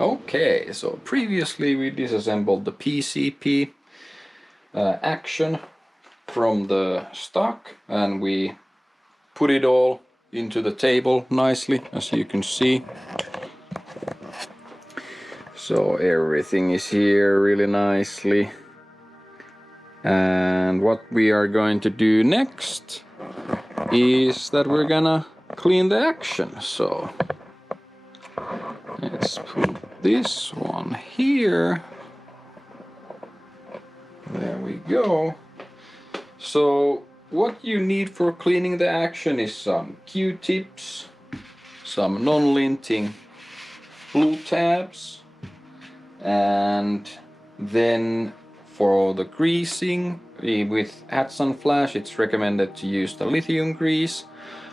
Okay, so previously we disassembled the PCP action from the stock and we put it all into the table nicely, as you can see. So everything is here really nicely. And what we are going to do next is that we're gonna clean the action. So let's put this one here. There we go. So what you need for cleaning the action is some Q-tips, some non-linting blue tabs, and then for the greasing with Hatsan Flash it's recommended to use the lithium grease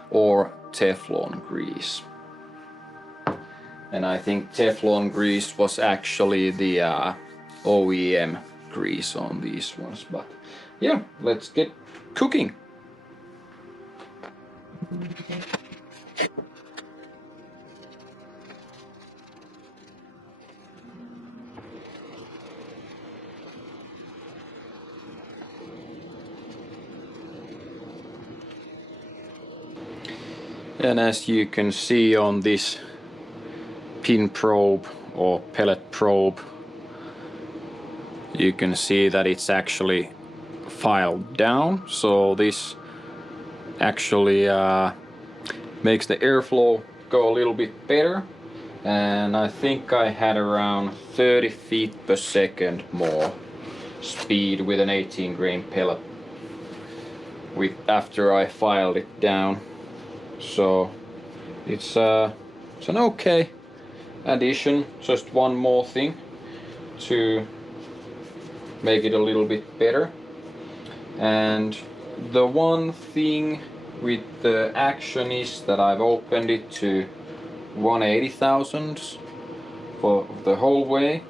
or Teflon grease. And I think Teflon grease was actually the OEM grease on these ones, but yeah, let's get cooking. And as you can see on this pin probe or pellet probe, you can see that it's actually filed down, so this actually makes the airflow go a little bit better, and I think I had around 30 feet per second more speed with an 18 grain pellet after I filed it down. So it's an okay addition, just one more thing to make it a little bit better. And the one thing with the action is that I've opened it to 180 thousandths for the whole way,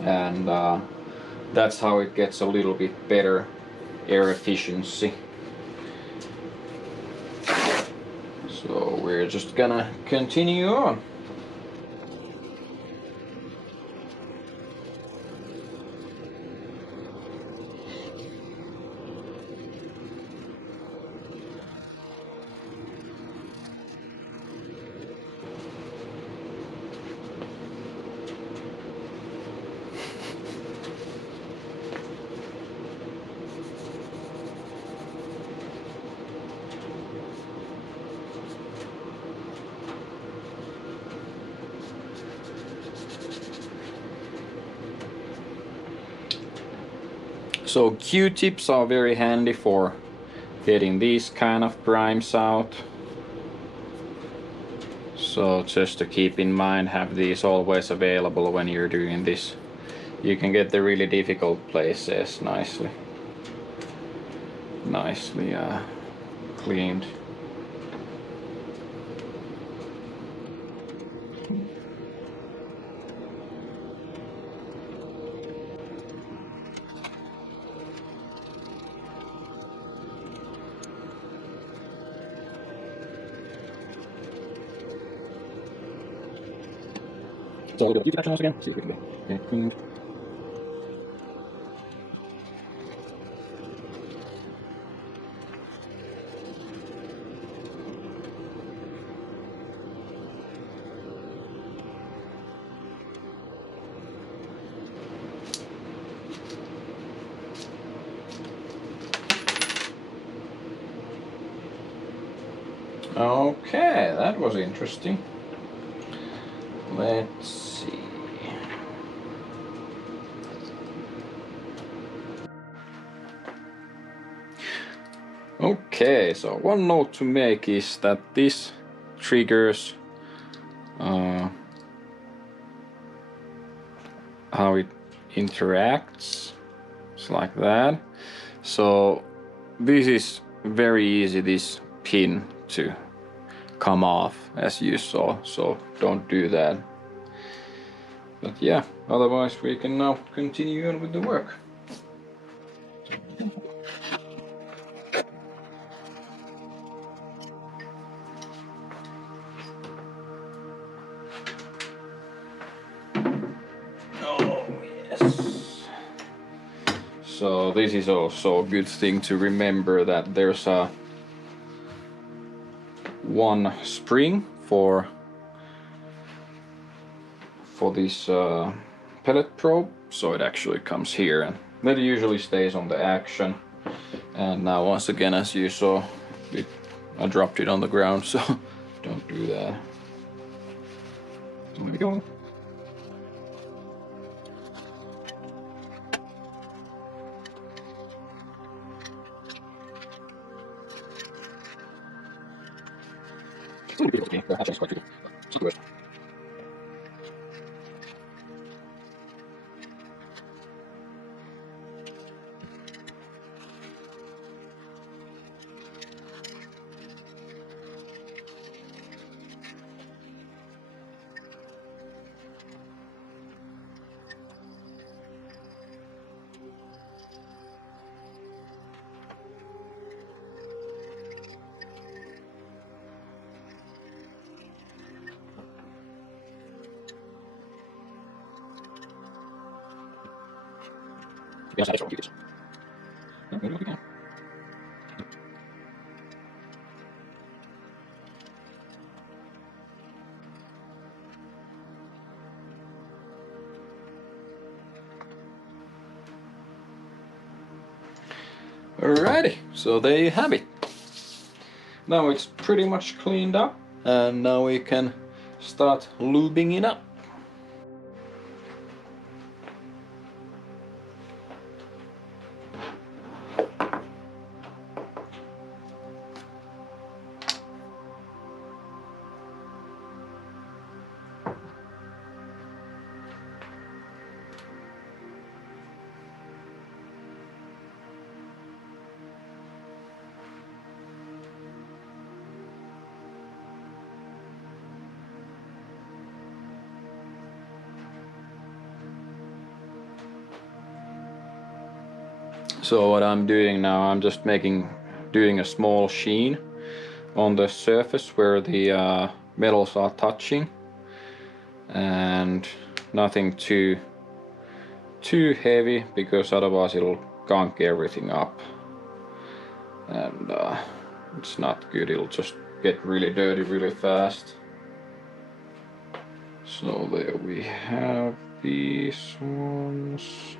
and that's how it gets a little bit better air efficiency. So we're just gonna continue on. So Q-tips are very handy for getting these kind of grimes out. So just to keep in mind, have these always available when you're doing this. You can get the really difficult places nicely cleaned. So a little bit of action once again. See if we can get it cleaned. Okay, that was interesting. Let's see. Okay, so one note to make is that this triggers how it interacts. It's like that. So this is very easy, this pin to come off, as you saw, so don't do that. But yeah, otherwise we can now continue on with the work. So this is also a good thing to remember, that there's a one spring for this pellet probe, so it actually comes here, and that usually stays on the action. And now once again, as you saw, I dropped it on the ground, so don't do that. So there we go. Alrighty, so there you have it. Now it's pretty much cleaned up, and now we can start lubing it up. So what I'm doing now, I'm just doing a small sheen on the surface where the metals are touching, and nothing too heavy, because otherwise it'll gunk everything up, and it's not good. It'll just get really dirty really fast. So there we have these ones.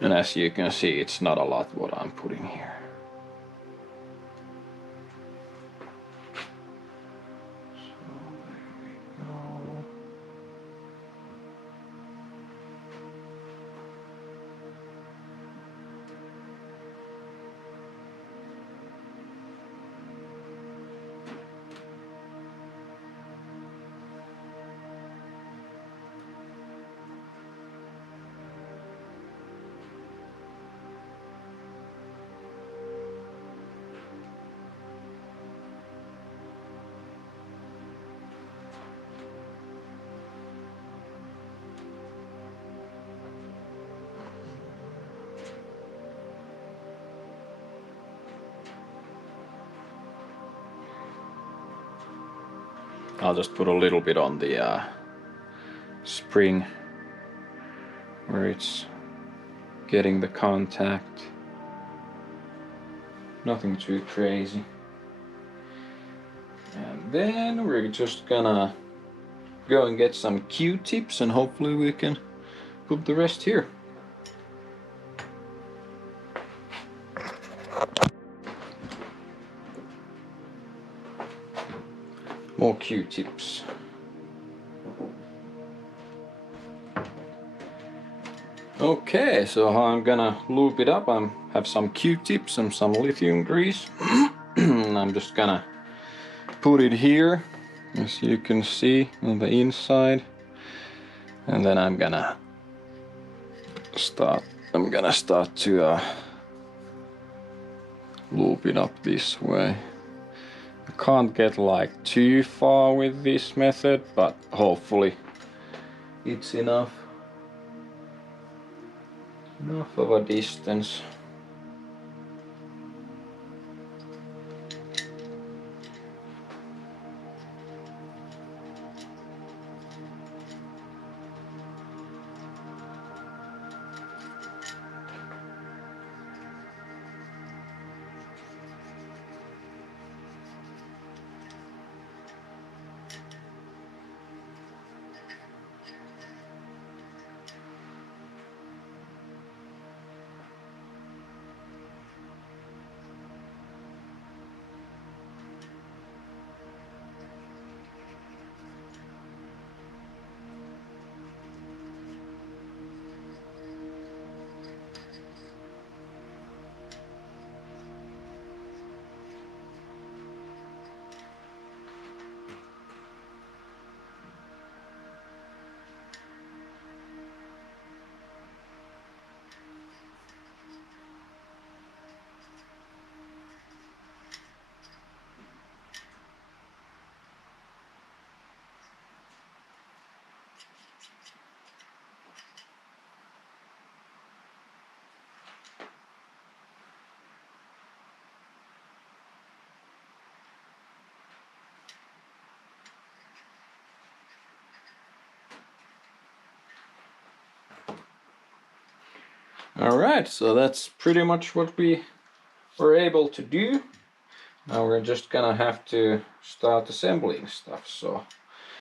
And as you can see, it's not a lot what I'm putting here. I'll just put a little bit on the spring where it's getting the contact. Nothing too crazy. And then we're just gonna go and get some Q-tips, and hopefully we can put the rest here. More Q-tips. Okay, so how I'm gonna lube it up, I have some Q-tips and some lithium grease. I'm just gonna put it here, as you can see, on the inside, and then I'm gonna start to lube it up this way. I can't get like too far with this method, but hopefully it's enough. enough of a distance. Alright, so that's pretty much what we were able to do. Now we're just gonna have to start assembling stuff. So